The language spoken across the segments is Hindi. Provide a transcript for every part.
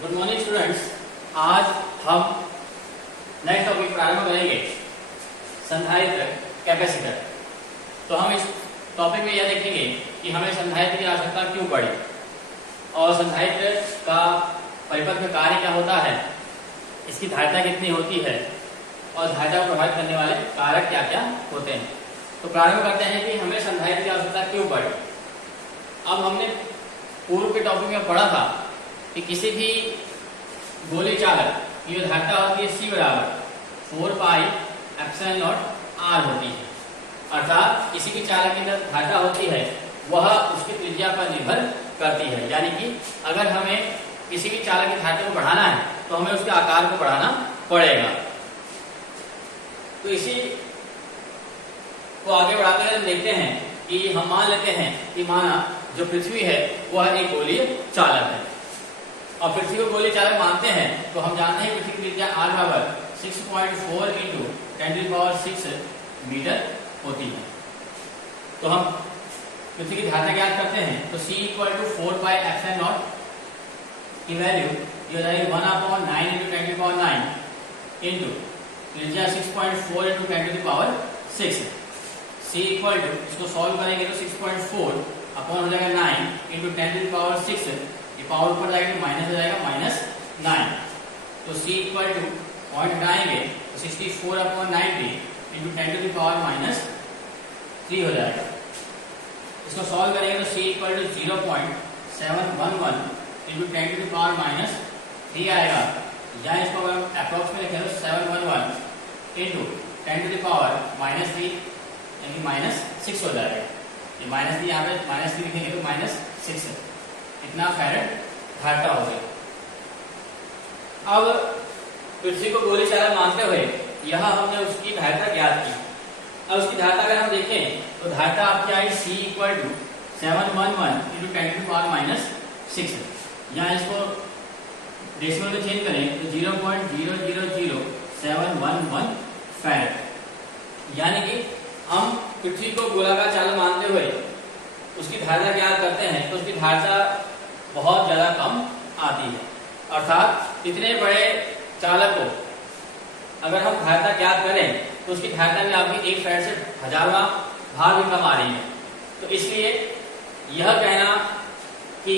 Good morning students. आज हम नए टॉपिक प्रारंभ करेंगे, संधारित्र कैपेसिटर। तो हम इस टॉपिक में यह देखेंगे कि हमें संधारित्र की आवश्यकता क्यों पड़ी और संधारित्र का परिपथ में कार्य क्या होता है, इसकी धारिता कितनी होती है और धारिता को प्रभावित करने वाले कारक क्या क्या होते हैं। तो प्रारंभ करते हैं कि हमें संधारित्र की आवश्यकता क्यों पड़ी। अब हमने पूर्व के टॉपिक में पढ़ा था कि किसी भी गोली चालक की जो धारिता होती है C बराबर 4 पाई एप्सिलॉन नॉट R होती है। अर्थात किसी भी चालक की धारिता होती है वह उसकी त्रिज्या पर निर्भर करती है। यानी कि अगर हमें किसी भी चालक की धारिता को बढ़ाना है तो हमें उसके आकार को बढ़ाना पड़ेगा। तो इसी को आगे बढ़ाकर हम देखते हैं कि हम मान लेते हैं कि माना जो पृथ्वी है वह एक गोलीय चालक है और पृथ्वी को गोलीय चालक मानते हैं तो हम जानते हैं पृथ्वी की त्रिज्या R बराबर 6.4 × 10⁶ मीटर होती है। तो हम पृथ्वी की धारिता ज्ञात करते हैं तो C = 4 पाई एप्सिलॉन नॉट की वैल्यू ये रहेगी 1/9 × 10⁹ इंटू त्रिज्या 6.4 × 10⁶ C इक्वल टू, इसको सॉल्व करेंगे तो 6.4 अपॉन हो जाएगा 9 × 10⁶, ये पावर ऊपर जाएगा तो माइनस हो जाएगा -9। तो C इक्वल टू पॉइंट हटाएंगे तो 64/90 × 10⁻³ हो जाएगा। इसको सॉल्व करेंगे तो C इक्वल टू 0.711 × 10⁻³ आएगा, या इसको अगर अप्रॉक्स में लिखें तो 711 × 10⁻³ यानी -6 हो जाएगा। ये -3 यहाँ पे -3 लिखेंगे तो -6 इतना फैरेड धारिता हो गई। अब पृथ्वी को गोली चालक मानते हुए यह हमने उसकी धारिता ज्ञात की। अब उसकी धारिता अगर हम देखें तो धारिता आपकी आई C = 711 × 10⁻⁶। यहाँ इसको डेसिमल में चेंज करें तो 0.0000711 फैरेड। यानी कि हम पृथ्वी को गोलाकार चालक मानते हुए उसकी धारिता ज्ञात करते हैं तो उसकी धारिता बहुत ज्यादा कम आती है। अर्थात इतने बड़े चालक को अगर हम धारिता ज्ञात करें तो उसकी धारिता में आपकी 1 फैरेड से हजारों भाग भी कम आ रही है। तो इसलिए यह कहना कि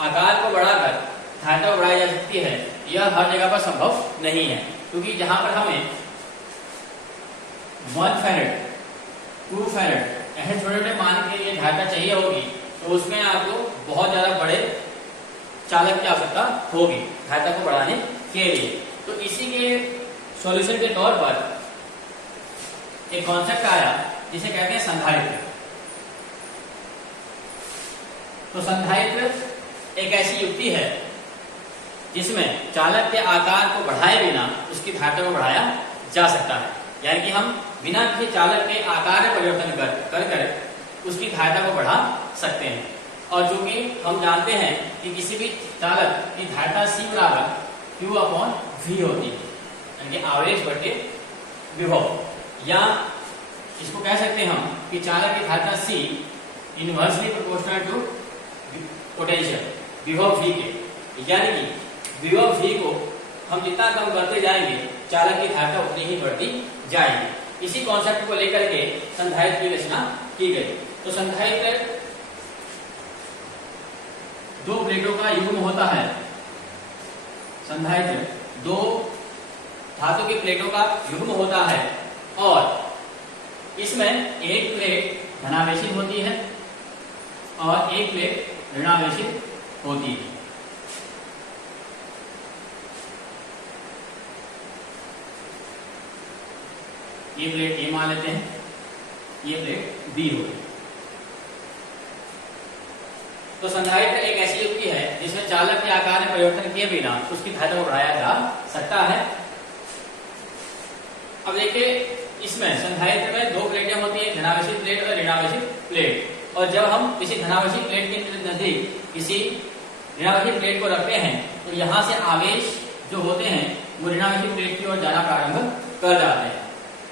आकार को बढ़ाकर धारिता को बढ़ाई जा सकती है यह हर जगह पर संभव नहीं है, क्योंकि जहां पर हमें 1 फैरेड 2 फैरेड ऐसे छोटे छोटे मान के लिए धारिता चाहिए होगी तो उसमें आपको बहुत ज्यादा बड़े चालक की आवश्यकता होगी धारिता को बढ़ाने के लिए। तो इसी के सॉल्यूशन के तौर पर एक कॉन्सेप्ट आया जिसे कहते हैं संधारित्र। तो संधारित्र एक ऐसी युक्ति है जिसमें चालक के आकार को बढ़ाए बिना उसकी धारिता को बढ़ाया जा सकता है। यानी कि हम बिना किसी चालक के आकार में परिवर्तन कर उसकी धारिता को बढ़ा सकते हैं। और जो कि हम जानते हैं कि किसी भी चालक की धारिता C बराबर Q/V होती है, यानी कि आवेश बटे विभव। या इसको कह सकते हैं हम कि चालक की धारिता C inversely proportional to potential विभव V के। यानी कि विभव V को हम जितना कम करते जाएंगे चालक की धारिता उतनी ही बढ़ती जाएगी। इसी कॉन्सेप्ट को लेकर के संधारित्र की रचना की गई। तो संधारित्र 2 प्लेटों का युग्म होता है। संधारित्र 2 धातु की प्लेटों का युग्म होता है और इसमें एक प्लेट धनावेशित होती है और एक प्लेट ऋणावेशित होती है। ये प्लेट A मान लेते हैं, ये प्लेट B होगी। तो संधारित्र एक ऐसी युक्ति है जिसमें चालक के आकार में परिवर्तन किए बिना उसकी धारिता को बढ़ाया जा सकता है। अब देखिए इसमें संधारित्र में 2 प्लेटें होती हैं, धनावेशित प्लेट और ऋणावेशित प्लेट। और जब हम किसी धनावेशित प्लेट के नजदीक किसी ऋणावेशित प्लेट को रखते हैं तो यहाँ से आवेश जो होते हैं वो ऋणावेशित प्लेट की ओर जाना प्रारंभ कर जाते हैं।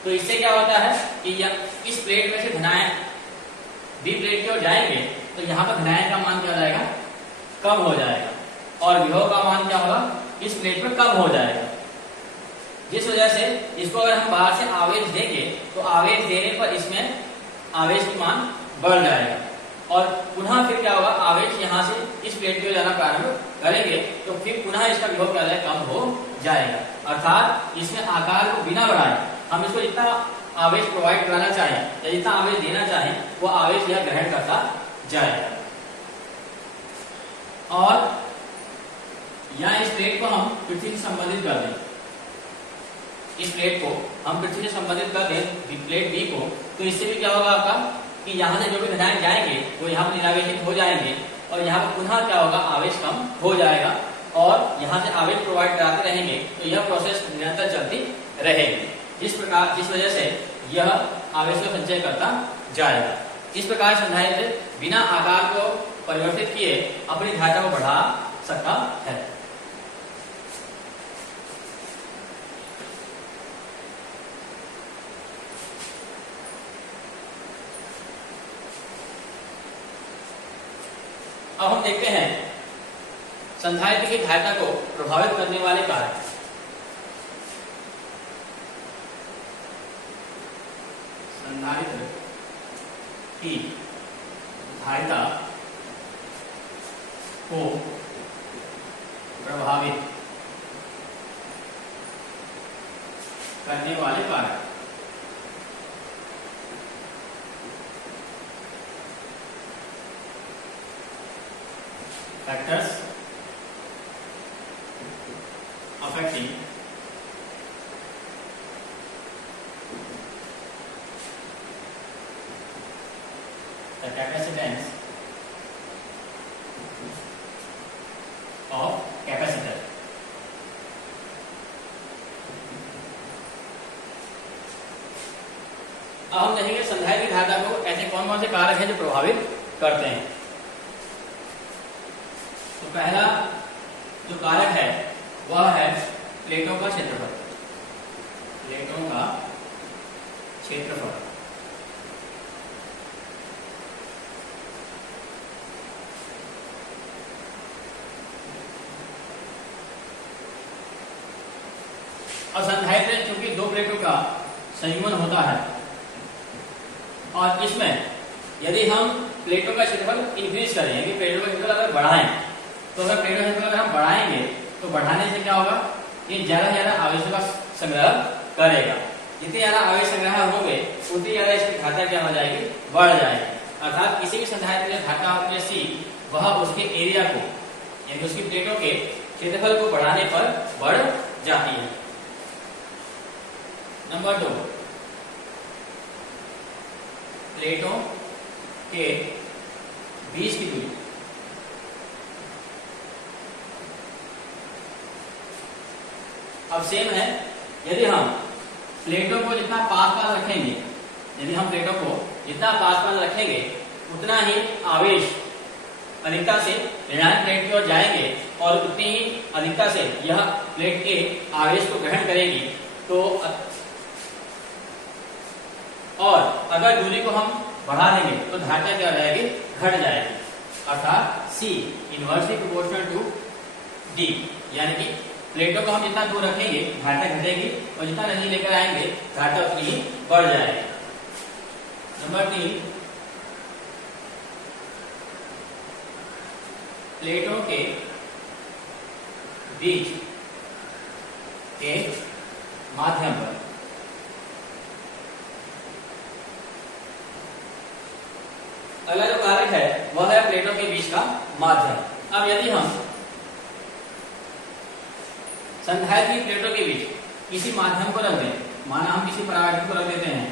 तो इससे क्या होता है कि इस प्लेट में से धनायन B प्लेट की ओर जाएंगे तो यहाँ पर धनायन का मान क्या हो जाएगा, कम हो जाएगा। और विभव का मान क्या होगा, इस प्लेट पर कम हो जाएगा। जिस वजह से इसको अगर हम बाहर से आवेश देंगे तो आवेश देने पर इसमें आवेश की मान बढ़ जाएगा और पुनः फिर क्या होगा, आवेश यहाँ से इस प्लेट की ओर जाना प्रारंभ करेंगे तो फिर पुनः इसका विभव क्या जाएगा, कम हो जाएगा। अर्थात इसमें आकार को बिना बढ़ाए हम इसको जितना आवेश प्रोवाइड कराना चाहें या जितना आवेश देना चाहें वो आवेश यह ग्रहण करता जाएगा। और या इस प्लेट को हम पृथ्वी से संबंधित कर दें, इस प्लेट को हम पृथ्वी से संबंधित कर दें प्लेट बी को, तो इससे भी क्या होगा आपका कि यहाँ से जो भी घटाएं जाएंगे वो यहाँ पर निरावेशित हो जाएंगे और यहाँ पर पुनः क्या होगा, आवेश कम हो जाएगा और यहाँ से आवेश प्रोवाइड कराते रहेंगे तो यह प्रोसेस निरंतर चलती रहेगी, जिस वजह से यह आवेश को संचय करता जाएगा। इस प्रकार संधारित्र बिना आकार को परिवर्तित किए अपनी धारिता को बढ़ा सकता है। अब हम देखते हैं संधारित्र की धारिता को प्रभावित करने वाले कारक। संधारित्र की धारिता को प्रभावित करने वाले कारक। Factors affecting the capacitance of capacitor। अब हम देखेंगे संधारित्र की धारिता को ऐसे कौन कौन से कारक हैं जो प्रभावित करते हैं। तो पहला जो कारक है वह है प्लेटों का क्षेत्रफल। प्लेटों का क्षेत्रफल और संधारित्र में चूंकि दो प्लेटों का संयुग्मन होता है और इसमें यदि हम प्लेटों का क्षेत्रफल इंक्रीज करें, यदि प्लेटों का क्षेत्रफल अगर बढ़ाएं तो अगर प्लेटों का क्षेत्रफल अगर हम बढ़ाएंगे तो बढ़ाने से क्या होगा, ये ज्यादा से ज्यादा आवेशों का संग्रह करेगा। जितने ज्यादा आवेश संग्रह होंगे उतनी ज्यादा इसकी धारिता क्या हो जाएगी, बढ़ जाएगी। अर्थात किसी भी संधारित्र की धारिता होती है सी, वह उसके एरिया को यानी उसकी प्लेटों के क्षेत्रफल को बढ़ाने पर बढ़ जाती है। नंबर 2, प्लेटों के बीच की दूरी। अब सेम है, यदि हम प्लेटों को जितना पास पास रखेंगे, यदि हम प्लेटों को जितना पास पास रखेंगे उतना ही आवेश अधिकता से ऋणात्मक प्लेट की ओर जाएंगे और उतनी ही अधिकता से यह प्लेट के आवेश को ग्रहण करेगी। तो और अगर दूरी को हम बढ़ा देंगे तो धारिता क्या हो जाएगी, घट जाएगी। अर्थात C inversely proportional to D, यानी कि प्लेटों को हम जितना दूर रखेंगे धारिता घटेगी और जितना नजदीक लेकर आएंगे धारिता उतनी ही बढ़ जाएगी। नंबर 3, प्लेटों के बीच के माध्यम पर अगला जो कारक है वह है प्लेटों के बीच का माध्यम। अब यदि हम संधारित्र की प्लेटों के बीच किसी माध्यम को रख दें, माना हम किसी परावर्तक को रख देते हैं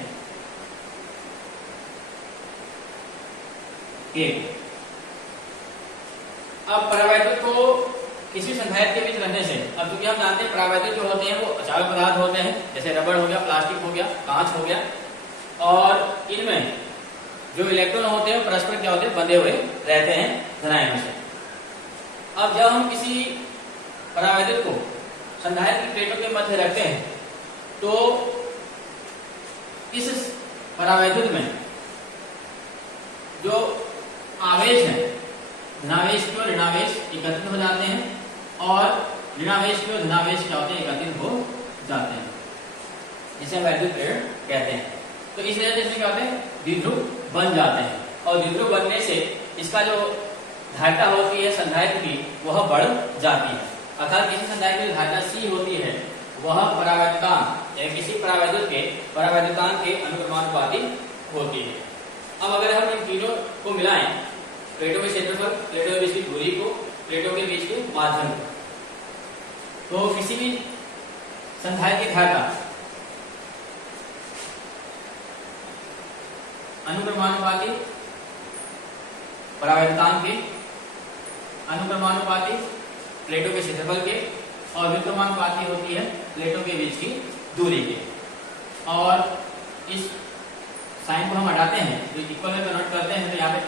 एक, अब परावर्तक को किसी संधारित्र के बीच रखने से, अब क्योंकि हम जानते हैं परावर्तक जो होते हैं वो अचालक पदार्थ होते हैं, जैसे रबड़ हो गया, प्लास्टिक हो गया, कांच हो गया, और इनमें जो इलेक्ट्रॉन होते हैं परस्पर क्या होते हैं, बंधे हुए रहते हैं धनायनों से। अब जब हम किसी परावर्तक को संधारित्र की प्लेटों के मध्य रखते हैं तो इस परावर्तक में जो आवेश है, धनावेश और ऋणावेश एकत्रित हो जाते हैं और ऋणावेश के और धनावेश क्या होते हैं, एकत्रित हो जाते हैं, इसे हम वैद्युत प्रेरण कहते हैं। तो इस वजह से इसमें क्या होते हैं, द्विध्रुव बन जाते हैं, और द्विध्रुव बनने से इसका जो धारिता होती है संधारित्र की वह बढ़ जाती है। अर्थात किसी संधारित्र की धारिता C होती है वह परावैद्युतांक या किसी परावैद्युत के परावैद्युतांक के अनुक्रमानुपाती होती है। अब अगर हम इन तीनों को मिलाएं, प्लेटों के क्षेत्रफल, प्लेटों के बीच की दूरी को, प्लेटों के बीच के माध्यम को, तो किसी भी संधारित्र की धारिता अनुक्रमानुपाती परावैद्युतांक के, अनुक्रमानुपाती प्लेटों के क्षेत्रफल के, और विक्रमानुपाती होती है प्लेटों के बीच की दूरी के। और इस साइन को हम हटाते हैं तो इक्वल में कन्वर्ट करते हैं, तो यहाँ पे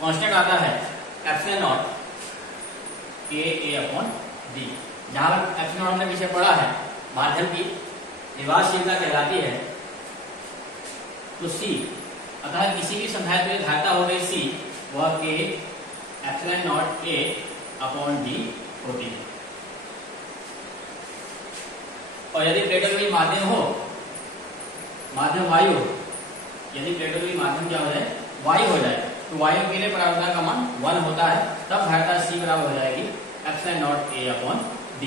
कांस्टेंट आता है एप्सिलॉन नॉट KA/D। जहां पर एप्सिलॉन हमने पीछे पढ़ा है माध्यम की निवासशीलता कहलाती है, तो C अतः किसी भी संधारित्र की धारिता हो गई C, वह K/0A/D होती है। और यदि प्लेटों के बीच माध्यम हो, माध्यम वायु हो, यदि प्लेटों के बीच माध्यम क्या हो जाए, वायु हो जाए, तो वायु के लिए परावैद्युता का मान 1 होता है, तब धारिता C बराबर हो जाएगी एप्सिलॉन नॉट A/D।